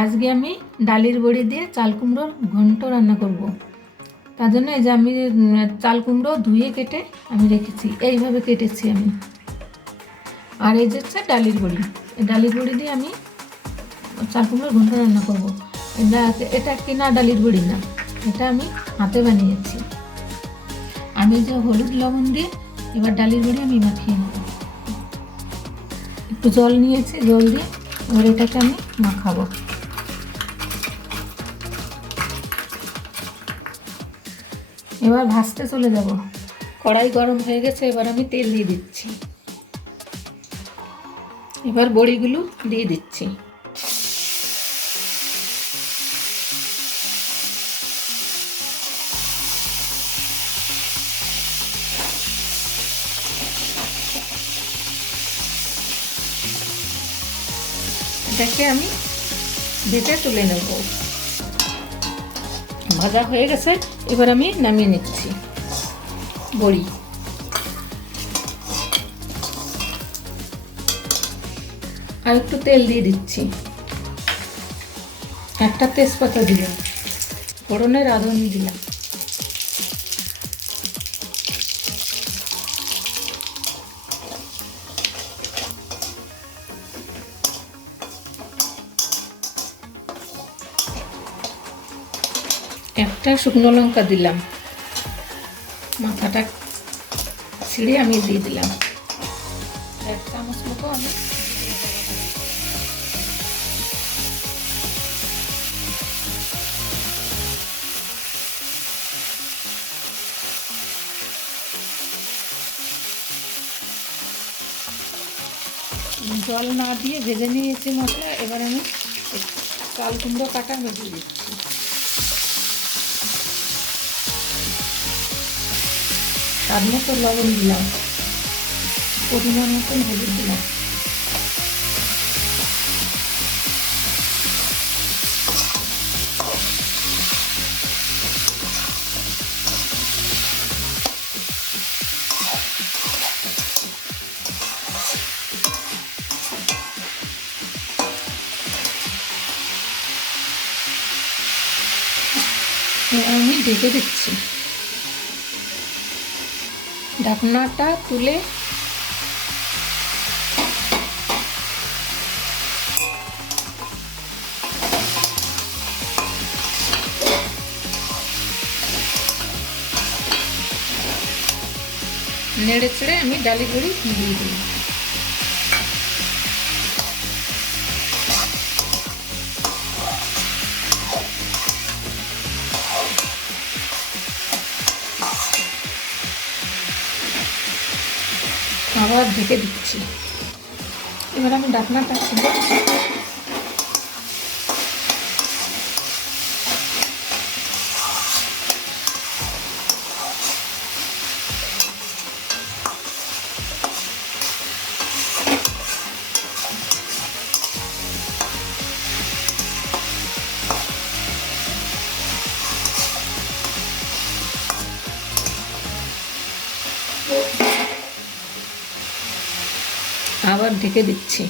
আজকে আমি ডালির বড়ি দিয়ে চাল কুমড়োর ঘন্ট রান্না করব। তার জন্য এই যে আমি চাল কুমড়ো ধুয়ে কেটে আমি রেখেছি, এইভাবে কেটেছি আমি। আর এই যে হচ্ছে ডালির বড়ি, এই ডালির বড়ি দিয়ে আমি চাল কুমড়োর ঘন্ট রান্না করব। এটা কিনা ডালির বড়ি না, এটা আমি হাতে বানিয়েছি। আমি যে হলুদ লবণ দিয়ে এবার ডালির বড়ি আমি মাখিয়ে নেব। একটু জল নিয়েছি, জল দিয়ে এবার এটাকে আমি মাখাবো। এবার ভাজতে চলে যাব। কড়াই গরম হয়ে গেছে, এবার আমি তেল দিয়ে দিচ্ছি। এবার বড়িগুলো দিয়ে দিচ্ছি। এটাকে আমি ভেজে তুলে নেব। ভাজা হয়ে গেছে, এবার আমি নামিয়ে নিচ্ছি বড়ি। আর একটু তেল দিয়ে দিচ্ছি, একটা তেজপাতা দিলাম, ফোড়নের রাঁধুনি দিলাম। একটা শুকনো লঙ্কা দিলাম, মাথাটা ছিঁড়ে আমি দিয়ে দিলাম। 1 চামচ মতো আমি জল না দিয়ে ভেজে নিয়েছি মশলা। এবার আমি চাল কুমড়ো কাটা আমি দিয়ে দিচ্ছি। স্বাদ মতো লবণ দিলাম, পরিমাণ মতন হলুদ দিলাম। আমি ঢেকে দিচ্ছি। ঢাকনাটা তুলে নেড়ে চেড়ে আমি ডালি বড়ি দিয়ে দিই। আবার ঢেকে দিচ্ছি। এবার আমি ঢাকনাটা খুলে আবার ঢেকে দিচ্ছি।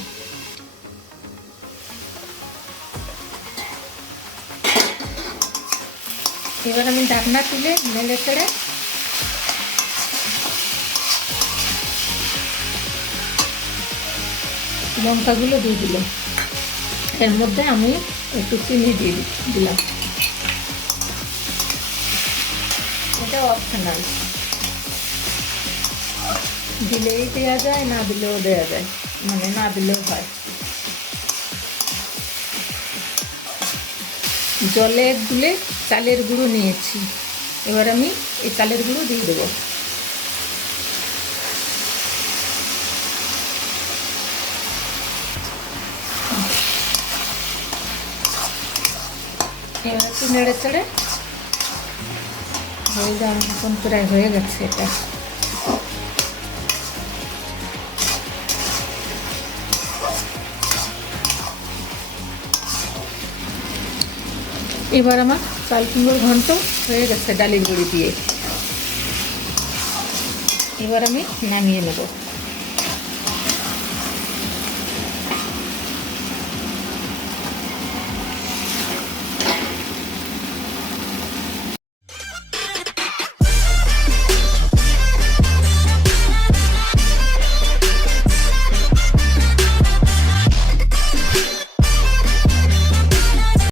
এবার আমি ঢাকনা তুলে নেড়ে চেড়ে লঙ্কাগুলো দিয়ে দিলাম। এর মধ্যে আমি একটু চিনি দিয়ে দিলাম। এটা অপশনাল, দিলেই দেওয়া যায়, না দিলেও দেওয়া যায়, মানে না দিলেও হয়। জলে গুলে চালের গুঁড়ো নিয়েছি, এবার আমি এই চালের গুঁড়ো দিয়ে দেবো। এবার একটু নেড়ে চেড়ে হয়ে যাওয়ার মতন প্রায় হয়ে গেছে এটা। এবার আমার চাল কুমড়োর ঘন্ট হয়ে গেছে ডালির বড়ি দিয়ে। এবার আমি নামিয়ে নেব।